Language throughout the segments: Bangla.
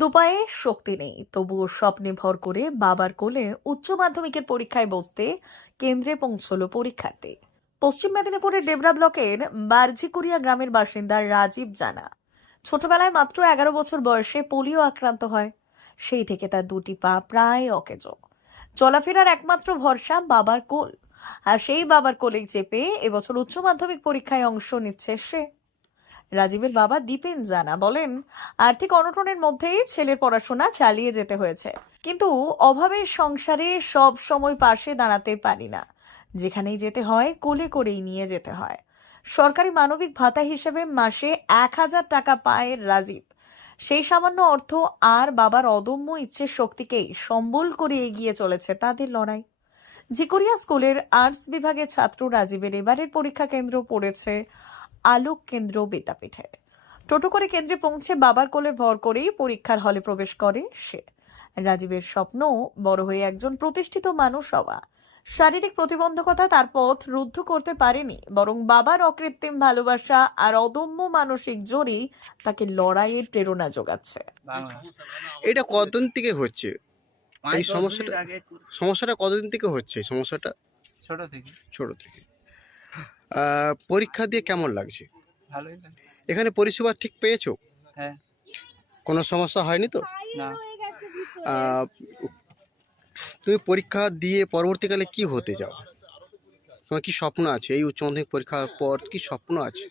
দুপায়ে শক্তি নেই, তবুও স্বপ্নে ভর করে বাবার কোলে উচ্চ মাধ্যমিকের পরীক্ষায় বসতে কেন্দ্রে পৌঁছল পরীক্ষার্থী। পশ্চিম মেদিনীপুরের ডেবরা ব্লকের বারঝিকুড়িয়া গ্রামের বাসিন্দা রাজীব জানা ছোটবেলায় মাত্র 11 বছর বয়সে পোলিও আক্রান্ত হয়। সেই থেকে তার দুটি পা প্রায় অকেজো। চলাফেরার একমাত্র ভরসা বাবার কোল, আর সেই বাবার কোলেই চেপে এবছর উচ্চ মাধ্যমিক পরীক্ষায় অংশ নিচ্ছে সে। রাজীবের বাবা দীপেন জানা বলেন, আর্থিক অনটনের মধ্যেই ছেলের পড়াশোনা চালিয়ে যেতে হয়েছে, কিন্তু অভাবের সংসারে সব সময় পাশে দাঁড়াতে পারি না। যেখানেই যেতে হয় কোলে করেই নিয়ে যেতে হয়। সরকারি মানবিক ভাতা হিসেবে মাসে 1000 টাকা পায় রাজীব। সেই সামান্য অর্থ আর বাবার অদম্য ইচ্ছের শক্তিকেই সম্বল করে এগিয়ে চলেছে তাদের লড়াই। ঝিকুরিয়া স্কুলের আর্টস বিভাগের ছাত্র রাজীবের এবারের পরীক্ষা কেন্দ্র পড়েছে আলোক কেন্দ্র বিদ্যাপীঠে। টোটো করে কেন্দ্রে পৌঁছে বাবার কোলে ভর করেই পরীক্ষার হলে প্রবেশ করে সে। রাজীবের স্বপ্ন বড় হয়ে একজন প্রতিষ্ঠিত মানুষ হওয়া। শারীরিক প্রতিবন্ধকতা তার পথ রুদ্ধ করতে পারেনি, বরং বাবার অকৃত্রিম ভালোবাসা আর অদম্য মানসিক জোরই তাকে লড়াইয়ের প্রেরণা যোগাচ্ছে। এটা কতদিন থেকে হচ্ছে এই 5-10 সমস্যাটা? মিনিট আগে সমস্যাটা কতদিন থেকে হচ্ছে এই সমস্যাটা? ছোট থেকে। ছোট থেকে। পরীক্ষা দিয়ে কেমন লাগছে? ভালোই লাগে। এখানে পরিষেবা ঠিক পেয়েছো? হ্যাঁ। কোনো সমস্যা হয়নি তো? না। আহ, তুমি পরীক্ষা দিয়ে পরবর্তীকালে কি হতে চাও? তোমার কি স্বপ্ন আছে? এই উচ্চ মাধ্যমিক পরীক্ষার পর কি স্বপ্ন আছে?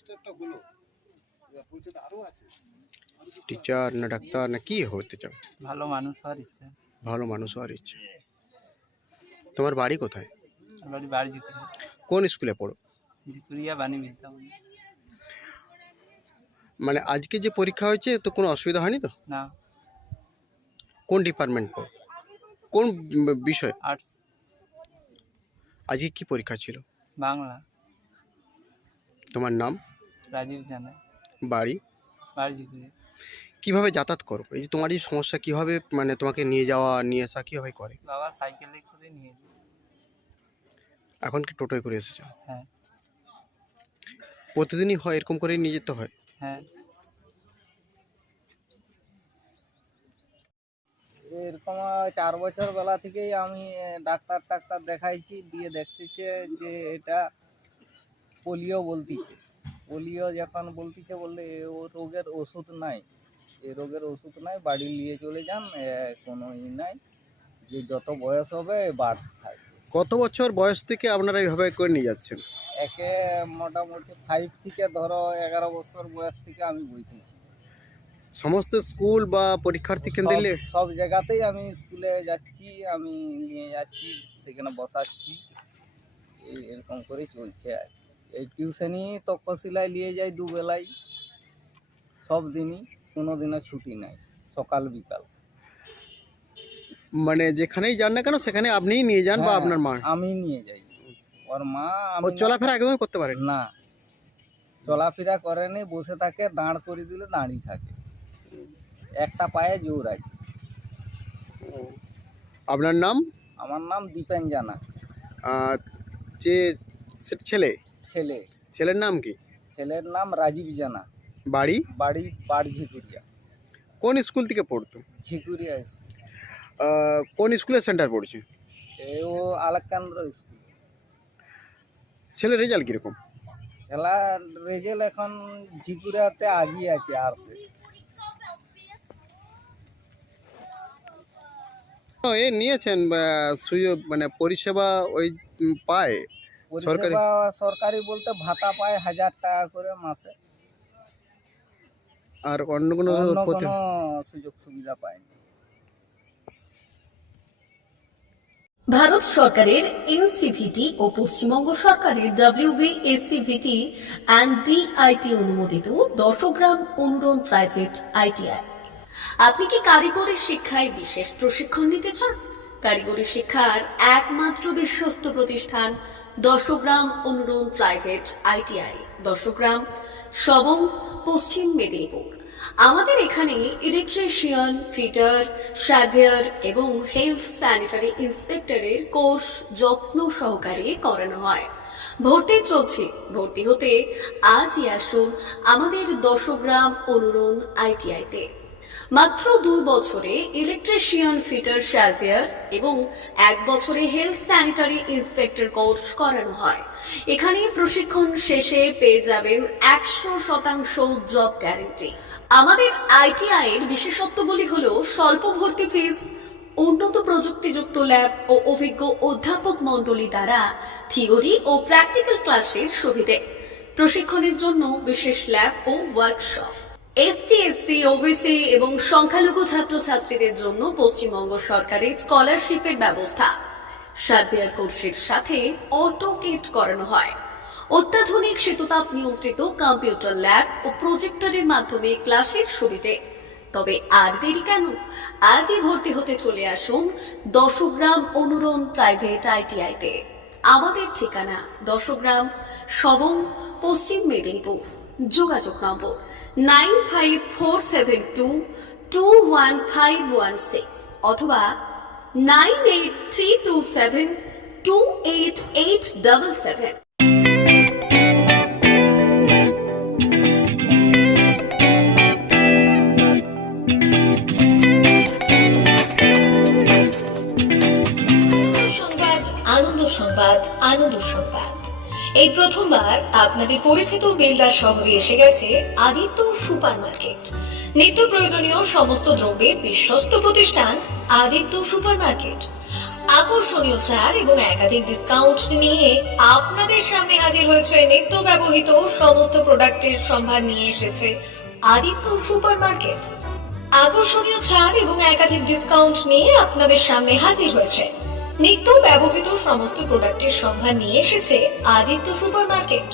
টিচার না ডাক্তার না কি হতে চাও? ভালো মানুষ হওয়ার ইচ্ছা। ভালো মানুষ হওয়ার ইচ্ছে। তোমার বাড়ি কোথায়? আমার বাড়ি বারঝিকুড়িয়া। কোন স্কুলে পড়ো? ঝিকুরিয়া বাণী বিদ্যা মন্দির। মানে আজকে যে পরীক্ষা হয়েছে তো কোনো অসুবিধা হয়নি তো? না। কোন ডিপার্টমেন্ট পড়ো? কোন বিষয়? আর্টস। আজকে কি পরীক্ষা ছিল? বাংলা। তোমার নাম? রাজীব জানা। বাড়ি? বারঝিকুড়িয়া। কিভাবে যাতায়াত করো? এই যে তোমার এই সমস্যা কিভাবে মানে তোমাকে নিয়ে যাওয়া নিয়ে আসা কিভাবে করে? বাবা সাইকেলে করে নিয়ে যায়। এখন কি টোটোয় করে এসেছো? হ্যাঁ। প্রতিদিনই হয় এরকম করে নিয়ে যেতে হয়? হ্যাঁ। এরকম 4 বছর বেলা থেকেই আমি ডাক্তার দেখাইছি, দিয়ে দেখতেছে যে এটা পোলিও বলতিছে। পোলিও যখন বলতিছে বললে ও রোগের ওষুধ নাই, এই রোগের ওষুধ নাই, বাড়ি নিয়ে চলে যান, কোনো নাই, যে যত বয়স হবে বাড়তে থাকবে। কত বছর বয়স থেকে আপনারা এইভাবে করে নিয়ে যাচ্ছেন? একে মোটামুটি 5 থেকে ধরো 11 বছর বয়স থেকে আমি বইতেছি। সমস্ত স্কুল বা পরীক্ষার্থী কেন্দ্রে? সব জায়গাতেই আমি স্কুলে যাচ্ছি, আমি নিয়ে যাচ্ছি, সেখানে বসাচ্ছি, এরকম করেই চলছে। আর এই টিউশনি তক্ষশিলায় নিয়ে যাই দুবেলাই, সব দিনই, কোনো দিনও ছুটি নাই, সকাল বিকাল। মানে যেখানেই যান না কেন সেখানে আপনিই নিয়ে যান বা হ্যাঁ, আপনার মা? আমি নিয়ে যাই। ওর মা ও আমি চলাফেরা একদমই করতে পারেন না, চলাফেরা করেনি, বসে থাকে, দাঁড় করে দিলে দাঁড়িয়ে থাকে, একটা পায়ে জোর আছে। আপনার নাম? আমার নাম দীপেন জানা। যে ছেলে, ছেলের নাম কি? ছেলের নাম রাজীব জানা। বাড়ি? বাড়ি বারঝিকুড়িয়া। কোন স্কুল থেকে পড়তো? ঝিকুরিয়া স্কুল। কোন স্কুলের সেন্টার পড়ছে? ও আলেকজান্দ্র স্কুল। ছেলের রেজাল্ট কিরকম? ছেলার রেজাল্ট এখন ঝিকুরিয়াতে আগিয়ে আছে আর্টসে। এ নিয়েছেন সুযোগ মানে পরিষেবা ওই পায় সরকারি? পরিষেবা সরকারি বলতে ভাতা পায় 1000 টাকা করে মাসে, আর অন্য কোনো অন্য কোনো সুযোগ সুবিধা পায়নি। ভারত সরকারের এনসিভিটি ও পশ্চিমবঙ্গ সরকারের WBSCVT অ্যান্ড DIT অনুমোদিত 10 গ্রাম অনুরণ প্রাইভেট ITI। আপনি কি কারিগরি শিক্ষায় বিশেষ প্রশিক্ষণ নিতে চান? কারিগরি শিক্ষার একমাত্র বিশ্বস্ত প্রতিষ্ঠান 10 গ্রাম অনুরণ প্রাইভেট ITI, 10 গ্রাম, সবং, পশ্চিম মেদিনীপুর। আমাদের এখানে ইলেকট্রিশিয়ান, ফিটার, সার্ভেয়ার এবং হেলথ স্যানিটারি ইন্সপেক্টরের কোর্স যত্ন সহকারে করানো হয়। ভর্তি চলছে। ভর্তি হতে আজই আসুন আমাদের 10 গ্রাম অনুরণ ITI-তে। মাত্র 2 বছরে ইলেকট্রিশিয়ান ফিটার সার্ভেয়ার এবং 1 বছরে হেলথ স্যানিটারি ইন্সপেক্টর কোর্স করানো হয়। এখানে প্রশিক্ষণ শেষে পেয়ে যাবেন 100% জব গ্যারান্টি। আমাদের আইটিআই এর বিশেষত্বগুলি হলো স্বল্প ভর্তি ফিস, উন্নত প্রযুক্তিযুক্ত ল্যাব ও অভিজ্ঞ অধ্যাপক মণ্ডলী দ্বারা থিওরি ও প্র্যাকটিক্যাল ক্লাসের সুবিধে, প্রশিক্ষণের জন্য বিশেষ ল্যাব ও ওয়ার্কশপ, এসটি, এসসি, ওবিসি এবং সংখ্যালঘু ছাত্রছাত্রীদের জন্য পশ্চিমবঙ্গ সরকারের স্কলারশিপের ব্যবস্থা। সার্ভেয়ার কোর্সের সাথে অটোকেট করানো হয়। অত্যাধুনিক শীততাপ নিয়ন্ত্রিত কম্পিউটার ল্যাব ও প্রজেক্টরের মাধ্যমে ক্লাসের সুবিধে। তবে আর দেরি কেন, আজই ভর্তি হতে চলে আসুন দশগ্রাম অনুরণ প্রাইভেট আইটিআইতে। আমাদের ঠিকানা দশগ্রাম, সবং, পশ্চিম মেদিনীপুর। যোগাযোগ নম্বর 9547221516 অথবা 9832728877। আনন্দ সংবাদ, আনন্দ সংবাদ। এই প্রথমবার আপনাদের পরিচিত বেলদা শহরে এসে গেছে আদিত্য সুপার মার্কেট। নিত্য প্রয়োজনীয় সমস্ত দ্রব্যের বিশ্বস্ত প্রতিষ্ঠান আদিত্য সুপার মার্কেট। আকর্ষণীয় ছাড় এবং একাধিক ডিসকাউন্ট নিয়ে আপনাদের সামনে হাজির হয়েছে। নিত্য ব্যবহৃত সমস্ত প্রোডাক্টের সম্ভার নিয়ে এসেছে আদিত্য সুপার মার্কেট। আকর্ষণীয় ছাড় এবং একাধিক ডিসকাউন্ট নিয়ে আপনাদের সামনে হাজির হয়েছে। নিত্য ব্যবহৃত সমস্ত প্রোডাক্টের সম্ভার নিয়ে এসেছে আদিত্য সুপার মার্কেট।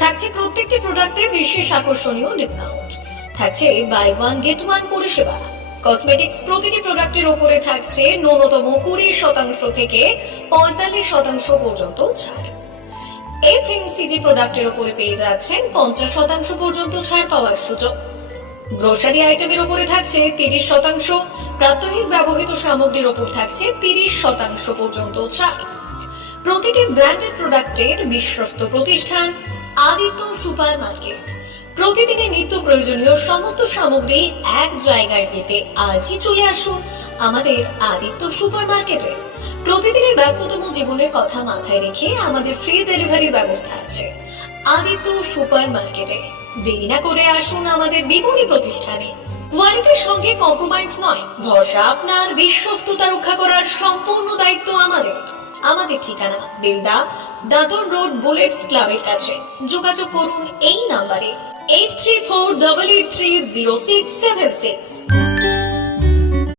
থাকছে প্রত্যেকটি প্রোডাক্টে বিশেষ আকর্ষণীয় ডিসকাউন্ট। থাকছে বাই ওয়ান গেট ওয়ান পরিষেবা। কসমেটিক্স প্রতিটি প্রোডাক্টের উপরে থাকছে ন্যূনতম 20% থেকে 45% পর্যন্ত ছাড়। এফএমসিজি প্রোডাক্টের উপরে পেয়ে যাচ্ছেন 50% পর্যন্ত ছাড় পাওয়ার সুযোগ। গ্রোসারি আইটেমের উপরে থাকছে 30%, প্রাত্যহিক ব্যবহৃত সামগ্রীর উপর থাকছে 30% পর্যন্ত ছাড়। প্রতিটি ব্র্যান্ডেড প্রোডাক্টের বিশ্বস্ত প্রতিষ্ঠান আদিত্য সুপার মার্কেট। প্রতিদিনের নিত্য প্রয়োজনীয় সমস্ত সামগ্রী এক জায়গায় পেতে আজই চলে আসুন আমাদের আদিত্য সুপার মার্কেটে। প্রতিদিনের ব্যস্ততম জীবনের কথা মাথায় রেখে আমাদের ফ্রি ডেলিভারির ব্যবস্থা আছে আদিত্য সুপার মার্কেটে। দেরি না করে আসুন আমাদের বিপণী প্রতিষ্ঠানে। কোয়ালিটির সঙ্গে কম্প্রোমাইজ নয়, ভরসা আপনার, বিশ্বস্ততা রক্ষা করার সম্পূর্ণ দায়িত্ব আমাদের। আমাদের ঠিকানা বেলদা, দাদন রোড, বুলেটস ক্লাবের কাছে। যোগাযোগ করুন এই নাম্বারে 8348830676।